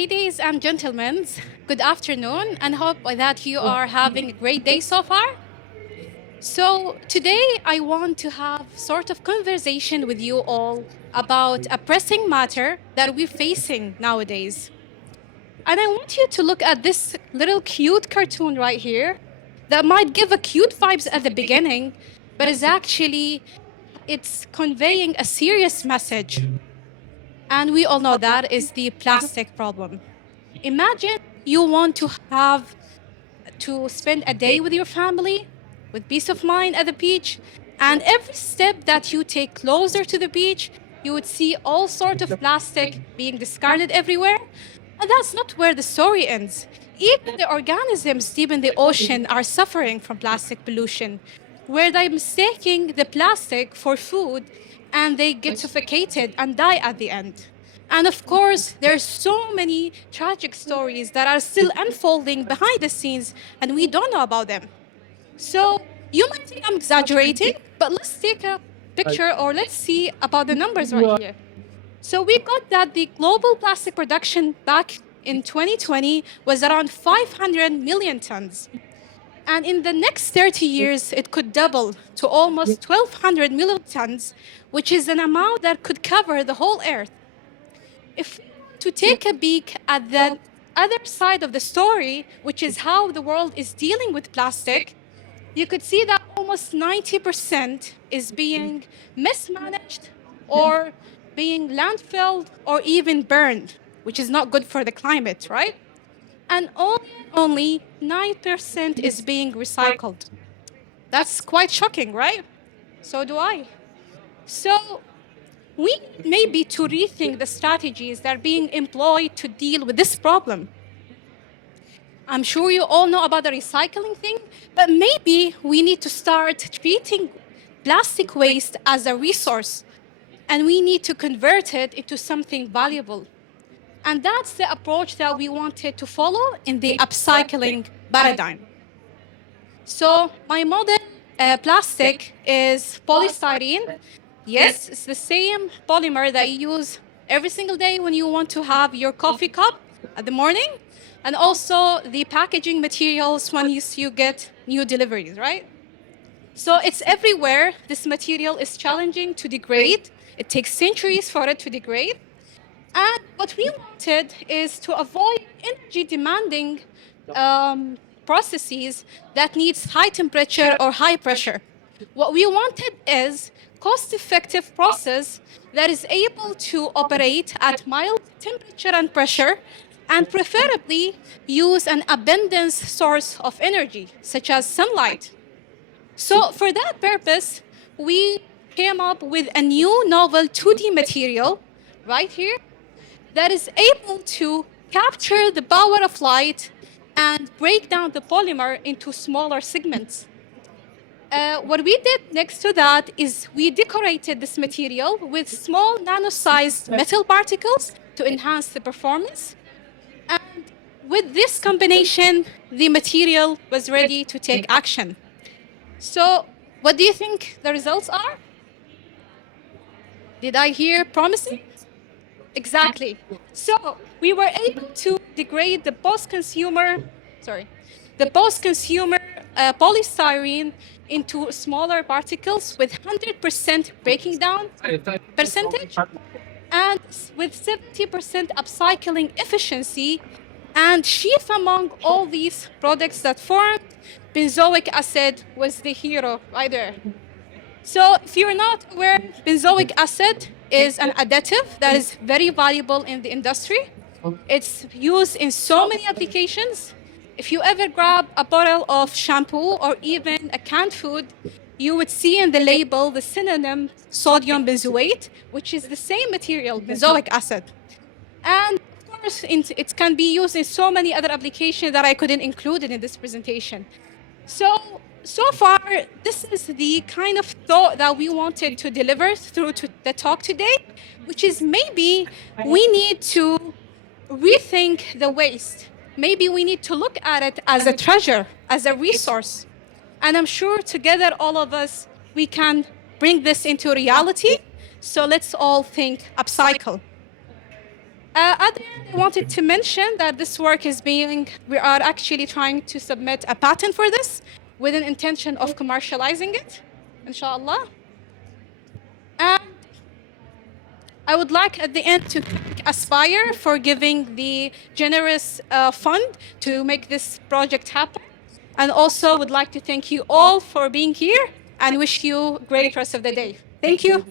Ladies and gentlemen, good afternoon, and hope that you are having a great day so far. So today I want to have sort of conversation with you all about a pressing matter that we're facing nowadays. And I want you to look at this little cute cartoon right here that might give a cute vibes at the beginning, but is actually it's conveying a serious message. And we all know that is the plastic problem. Imagine you want to spend a day with your family with peace of mind at the beach, and every step that you take closer to the beach, you would see all sorts of plastic being discarded everywhere. And that's not where the story ends. Even the organisms deep in the ocean are suffering from plastic pollution, where they're mistaking the plastic for food and they get suffocated and die at the end. And of course, there's so many tragic stories that are still unfolding behind the scenes and we don't know about them. So you might think I'm exaggerating, but let's take a picture or let's see about the numbers right here. So we got that the global plastic production back in 2020 was around 500 million tons. And in the next 30 years, it could double to almost 1,200 million tons, which is an amount that could cover the whole Earth. If to take a peek at the other side of the story, which is how the world is dealing with plastic, you could see that almost 90% is being mismanaged or being landfilled or even burned, which is not good for the climate, right? And only 9% is being recycled. That's quite shocking, right? So do I. So we maybe to rethink the strategies that are being employed to deal with this problem. I'm sure you all know about the recycling thing, but maybe we need to start treating plastic waste as a resource, and we need to convert it into something valuable. And that's the approach that we wanted to follow in the upcycling paradigm. So my model plastic is polystyrene. Yes, it's the same polymer that you use every single day when you want to have your coffee cup at the morning, and also the packaging materials when you get new deliveries, right? So it's everywhere. This material is challenging to degrade. It takes centuries for it to degrade. And what we wanted is to avoid energy demanding processes that needs high temperature or high pressure. What we wanted is cost-effective process that is able to operate at mild temperature and pressure, and preferably use an abundance source of energy, such as sunlight. So for that purpose, we came up with a new novel 2D material right here that is able to capture the power of light and break down the polymer into smaller segments. What we did next to that is we decorated this material with small nano-sized metal particles to enhance the performance. And with this combination, the material was ready to take action. So what do you think the results are? Did I hear promising? Exactly. So we were able to degrade the post-consumer polystyrene into smaller particles with 100% breaking down percentage and with 70% upcycling efficiency. And chief among all these products that formed, benzoic acid was the hero right there. So if you're not aware, benzoic acid is an additive that is very valuable in the industry. It's used in so many applications. If you ever grab a bottle of shampoo or even a canned food, you would see in the label the synonym sodium benzoate, which is the same material, benzoic acid. And of course, it can be used in so many other applications that I couldn't include it in this presentation. So far, this is the kind of thought that we wanted to deliver through the talk today, which is maybe we need to rethink the waste. Maybe we need to look at it as a treasure, as a resource. And I'm sure together, all of us, we can bring this into reality. So let's all think upcycle. At the end, I wanted to mention that this work is we are actually trying to submit a patent for this with an intention of commercializing it, inshallah. And I would like at the end to thank Aspire for giving the generous fund to make this project happen. And also would like to thank you all for being here and wish you a great rest of the day. Thank you.